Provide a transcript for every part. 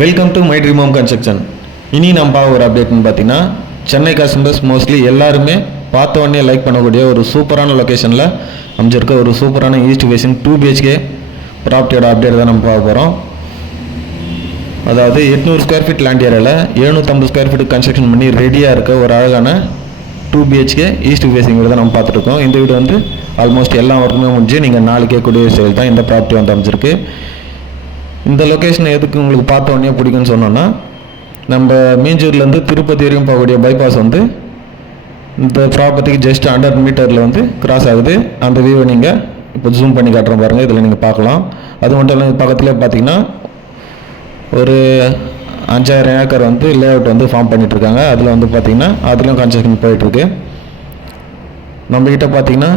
Welcome to my dream home construction. இனி நம்ம ஒரு அப்டேட்னு பார்த்தீங்கன்னா, சென்னை கஸ்டமர்ஸ் மோஸ்ட்லி எல்லாருமே பார்த்த உடனே லைக் பண்ணக்கூடிய ஒரு சூப்பரான லொக்கேஷனில் அமைஞ்சிருக்க ஒரு சூப்பரான ஈஸ்ட் ஃபேசிங் 2 BHK ப்ராப்பர்ட்டியோட அப்டேட் தான் நம்ம பார்க்க போகிறோம். அதாவது 800 ஸ்கொயர் ஃபீட் லேண்ட் ஏரியாவில் 750 ஸ்கொயர் ஃபீட் கன்ஸ்ட்ரக்ஷன் பண்ணி ரெடியாக இருக்க ஒரு அழகான 2 BHK ஈஸ்ட் ஃபேசிங் வீடு தான் நம்ம பார்த்துருக்கோம். இந்த வீடு வந்து ஆல்மோஸ்ட் எல்லா ஒர்க்குமே முடிஞ்சு நீங்கள் 4 கேட்கக்கூடிய செயல் தான் இந்த ப்ராப்பர்ட்டி வந்து அமைஞ்சிருக்கு. இந்த லொக்கேஷன் எதுக்கு உங்களுக்கு பார்த்த உடனே பிடிக்குன்னு சொன்னோன்னா, நம்ம மீஞ்சூர்லேருந்து திருப்பதி வரையும் போகக்கூடிய பைபாஸ் வந்து இந்த ப்ராப்பர்ட்டிக்கு ஜஸ்ட் 100 மீட்டரில் வந்து கிராஸ் ஆகுது. அந்த வியூவை நீங்கள் இப்போ ஜூம் பண்ணி காட்டுறோம் பாருங்கள், இதில் நீங்கள் பார்க்கலாம். அது மட்டும் இல்லாமல் பக்கத்துலேயே பார்த்தீங்கன்னா ஒரு 5000 ஏக்கர் வந்து லேஅவுட் வந்து ஃபார்ம் பண்ணிகிட்ருக்காங்க. அதில் வந்து பார்த்திங்கன்னா அதுலேயும் கன்ஸ்ட்ரக்ஷன் போயிட்டுருக்கு. நம்மக்கிட்ட பார்த்திங்கன்னா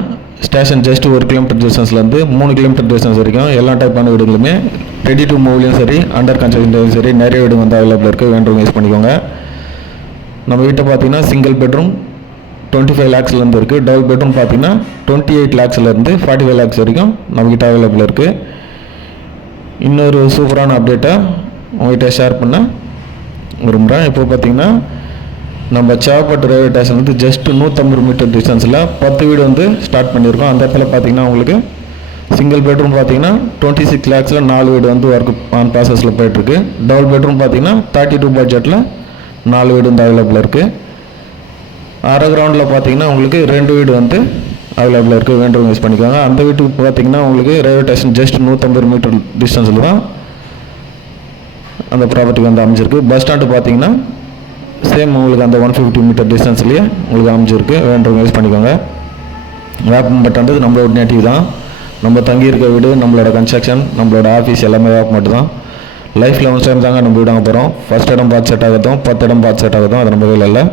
ஸ்டேஷன் ஜஸ்ட் 1 கிலோமீட்டர் டிஸ்டன்ஸ்லேருந்து 3 கிலோமீட்டர் டிஸ்டன்ஸ் வரைக்கும் எல்லா டைப்பான வீடுகளுமே ரெடி டு மூவ்லையும் சரி, அண்டர் கன்ஸ்ட்ரக்ஷன்லையும் சரி நிறைய வீடு வந்து அவைலபிள் இருக்குது. வேண்டவங்க யூஸ் பண்ணிக்கோங்க. நம்ம வீட்டை பார்த்திங்கன்னா சிங்கிள் பெட்ரூம் 25 lakhsலேருந்து இருக்குது. டபுள் பெட்ரூம் பார்த்திங்கன்னா 28 lakhsலேருந்து 45 lakhs வரைக்கும் நம்மக்கிட்ட அவைலபிள் இருக்குது. இன்னொரு சூப்பரான அப்டேட்டை உங்கள்கிட்ட ஷேர் பண்ண விரும்புகிறேன். இப்போ பார்த்திங்கன்னா நம்ம சேவப்பட்டு ரயில்வே ஸ்டேஷன் வந்து ஜஸ்ட் 150 மீட்டர் டிஸ்டன்ஸில் 10 வீடு வந்து ஸ்டார்ட் பண்ணியிருக்கோம். அந்த இடத்துல பார்த்திங்கன்னா உங்களுக்கு சிங்கிள் பெட்ரூம் பார்த்திங்கன்னா 26 lakhsல 4 வீடு வந்து ஒர்க் ஆன் ப்ராசஸில் போயிட்டுருக்கு. டபுள் பெட்ரூம் பார்த்திங்கன்னா 32 பட்ஜெட்டில் 4 வீடு வந்து அவைலபிள் இருக்குது. அரை கிரவுண்டில் பார்த்திங்கன்னா உங்களுக்கு 2 வீடு வந்து அவைலபிள் இருக்குது. வேண்டவங்க யூஸ் பண்ணிக்கோங்க. அந்த வீட்டுக்கு பார்த்திங்கன்னா உங்களுக்கு ரயில்வே ஸ்டேஷன் ஜஸ்ட் 150 மீட்டர் டிஸ்டன்ஸில் தான் அந்த ப்ராப்பர்ட்டிக்கு வந்து அமைஞ்சிருக்கு. பஸ் ஸ்டாண்டு பார்த்திங்கன்னா சேம் உங்களுக்கு அந்த 150 மீட்டர் டிஸ்டன்ஸ்லேயே உங்களுக்கு அமைஞ்சிருக்கு. வேண்டவங்க யூஸ் பண்ணிக்கோங்க. வேப்பம்பட்டுன்றது நம்மளோட நேட்டிவ் தான். நம்ம தங்கியிருக்க வீடு, நம்மளோட கன்ஸ்ட்ரக்ஷன், நம்மளோட ஆஃபீஸ் எல்லாமே வேப்பம்பட்டு தான். லைஃப்பில் ஒன்ஸ் டைம் தாங்க நம்ம வீடு வாங்க போகிறோம். ஃபஸ்ட் இடம் பார்த்து செட் ஆகட்டும், 10 இடம் பார்த்து செட் ஆகட்டும், அது நம்ம வீட்டில் இல்லை,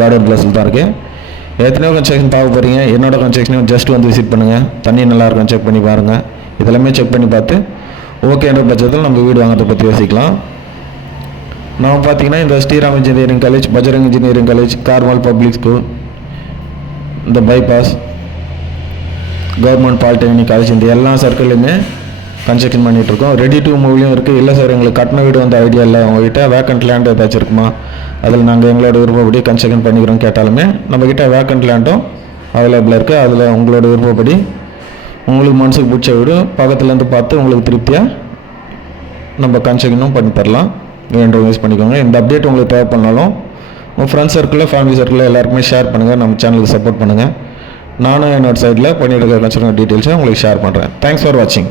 கார்டன் பிளஸில் தான் இருக்குது. எத்தனையோ கன்ஸ்ட்ரக்ஷன் பார்க்க போகிறீங்க, என்னோட கன்ஸ்ட்ரக்ஷனையும் ஜஸ்ட் வந்து விசிட் பண்ணுங்கள். தண்ணி நல்லா இருக்கும், செக் பண்ணி பாருங்கள். இதெல்லாமே செக் பண்ணி பார்த்து ஓகேன்ற பட்சத்தில் நம்ம வீடு வாங்கிறத பற்றி யோசிக்கலாம். நம்ம பார்த்திங்கன்னா இந்த Sriram engineering college, Bajrang engineering college, Carmel public school, இந்த பைபாஸ், கவர்மெண்ட் பாலிடெக்னிக் காலேஜ், இந்த எல்லா சர்க்கிள்லையுமே கன்ஸ்ட்ரக்ஷன் பண்ணிகிட்ருக்கோம். ரெடி டு மூவ்லையும் இருக்குது. இல்லை சார் எங்களுக்கு கட்டின வீடு வந்து ஐடியா இல்லை, உங்கள்கிட்ட வேக்கண்ட் லேண்ட் ஏதாச்சும் இருக்குமா, அதில் நாங்கள் எங்களோட விருப்பப்படி கன்ஸ்ட்ரக்ஷன் பண்ணிக்கிறோம் கேட்டாலுமே நம்மக்கிட்ட வேக்கண்ட் லேண்டும் அவைலபிளாக இருக்குது. அதில் உங்களோட விருப்பப்படி உங்களுக்கு மனசுக்கு பிடிச்ச வீடு பக்கத்துலேருந்து பார்த்து உங்களுக்கு திருப்தியாக நம்ம கன்ஸ்ட்ரக்ஷனும் பண்ணி தரலாம். வேண்டவங்க யூஸ் பண்ணிக்கோங்க. இந்த அப்டேட் உங்களுக்கு தேவைப்படனாலும் உங்கள் ஃப்ரெண்ட்ஸ் சர்க்கிளில், ஃபேமிலி சர்க்கிளில் எல்லாருக்குமே ஷேர் பண்ணுங்கள். நம்ம சேனலுக்கு சப்போர்ட் பண்ணுங்கள். நானும் என்னோட சைடில் பண்ணிட்டு இருக்க கன்ஸ்ட்ரக்ஷன் டீட்டெயில்ஸை உங்களுக்கு ஷேர் பண்ணுறேன். தேங்க்ஸ் ஃபார் வாட்சிங்.